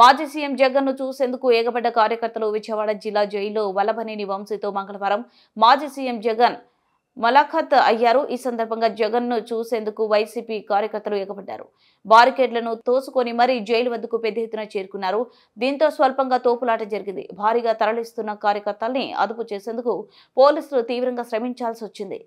మాజీ సీఎం జగన్ ను చూసేందుకు ఏగబడ్డ కార్యకర్తలు విజయవాడ జిల్లా జైల్లో వల్లభనేని వంశీతో మంగళవారం మాజీ సీఎం జగన్ ములాఖాత్ అయ్యారు. ఈ సందర్భంగా జగన్ ను చూసేందుకు వైసీపీ కార్యకర్తలు ఎగబడ్డారు. బారికేడ్లను తోసుకొని మరీ జైలు వద్దకు పెద్ద ఎత్తున చేరుకున్నారు. దీంతో స్వల్పంగా తోపులాట జరిగింది. భారీగా తరలిస్తున్న కార్యకర్తల్ని అదుపు చేసేందుకు పోలీసులు తీవ్రంగా శ్రమించాల్సి వచ్చింది.